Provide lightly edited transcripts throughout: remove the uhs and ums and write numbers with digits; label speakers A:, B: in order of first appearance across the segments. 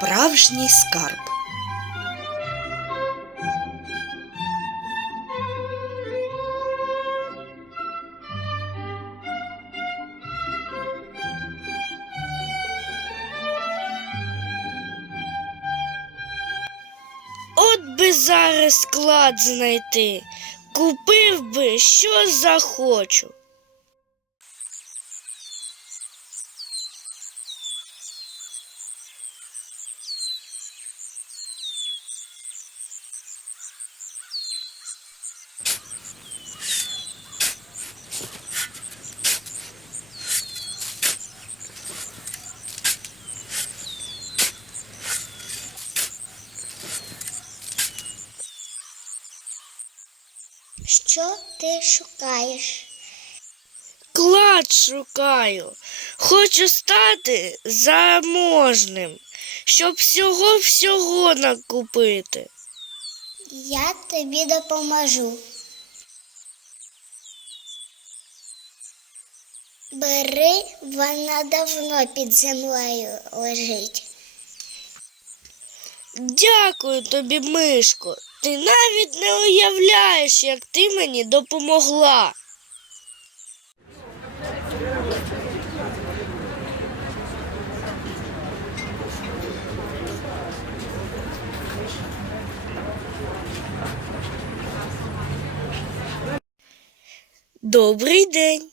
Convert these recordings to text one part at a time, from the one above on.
A: Справжній скарб.
B: От би зараз склад знайти, купив би, що захочу.
C: Що ти шукаєш?
B: Клад шукаю. Хочу стати заможним, щоб всього накупити.
C: Я тобі допоможу. Бери, вона давно під землею лежить.
B: Дякую тобі, мишко. Ти навіть не уявляєш, як ти мені допомогла. Добрий день.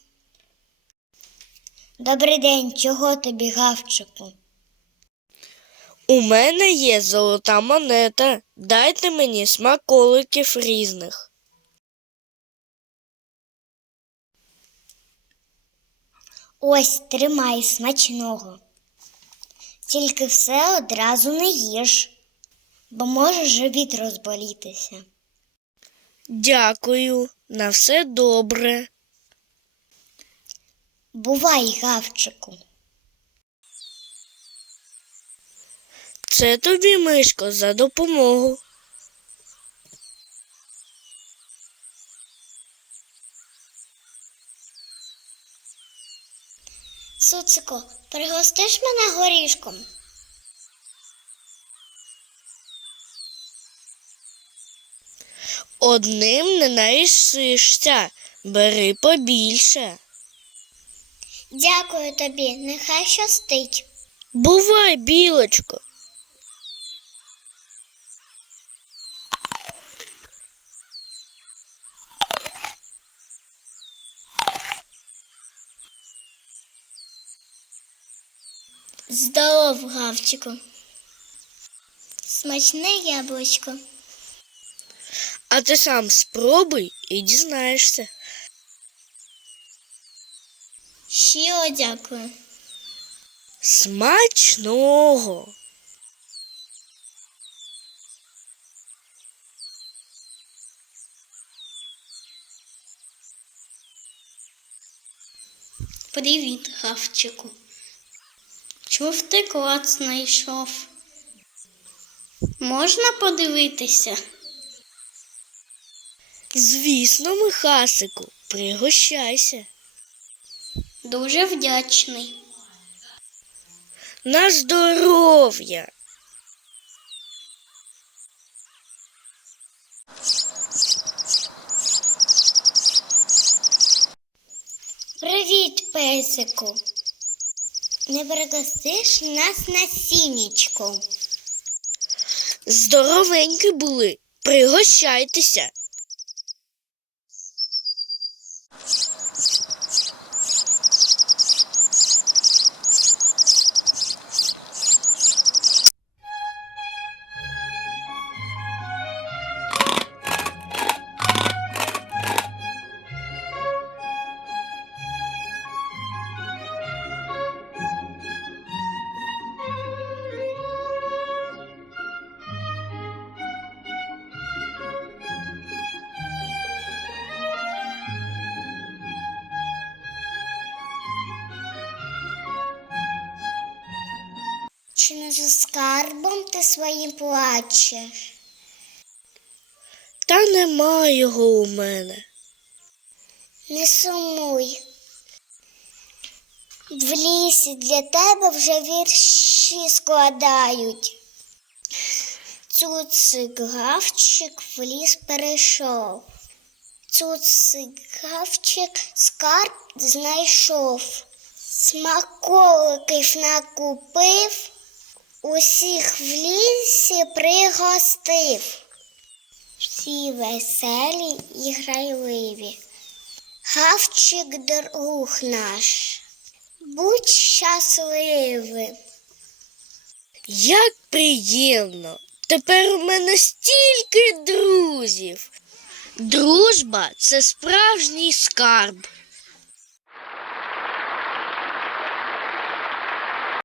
C: Добрий день, чого тобі, Гавчику?
B: У мене є золота монета. Дайте мені смаколиків різних.
C: Ось, тримай, смачного. Тільки все одразу не їж, бо може живіт розболітися.
B: Дякую, на все добре.
C: Бувай, Гавчику.
B: Це тобі, мишко, за допомогу.
C: Цуцику, пригостиш мене горішком?
B: Одним не наїшишся, бери побільше.
C: Дякую тобі, нехай щастить.
B: Бувай, білочко.
C: Здоров, Гавчику. Смачне яблучко.
B: А ти сам спробуй і дізнаєшся.
C: Щиро дякую.
B: Смачного!
C: Привіт, Гавчику. Чув, ти клад знайшов. Можна подивитися?
B: Звісно, Михасику, пригощайся.
C: Дуже вдячний.
B: На здоров'я!
C: Привіт, песику. Не пригостиш нас на сінечко?
B: Здоровенькі були, пригощайтеся.
C: Чи не за скарбом ти своїм плачеш?
B: Та нема його у мене.
C: Не сумуй. В лісі для тебе вже вірші складають. Цуцик гавчик в ліс перейшов. Цуцик гавчик скарб знайшов. Смаколиків накупив, усіх в лісі пригостив. Всі веселі і грайливі. Гавчик друг наш, будь щасливим.
B: Як приємно! Тепер у мене стільки друзів. Дружба – це справжній скарб.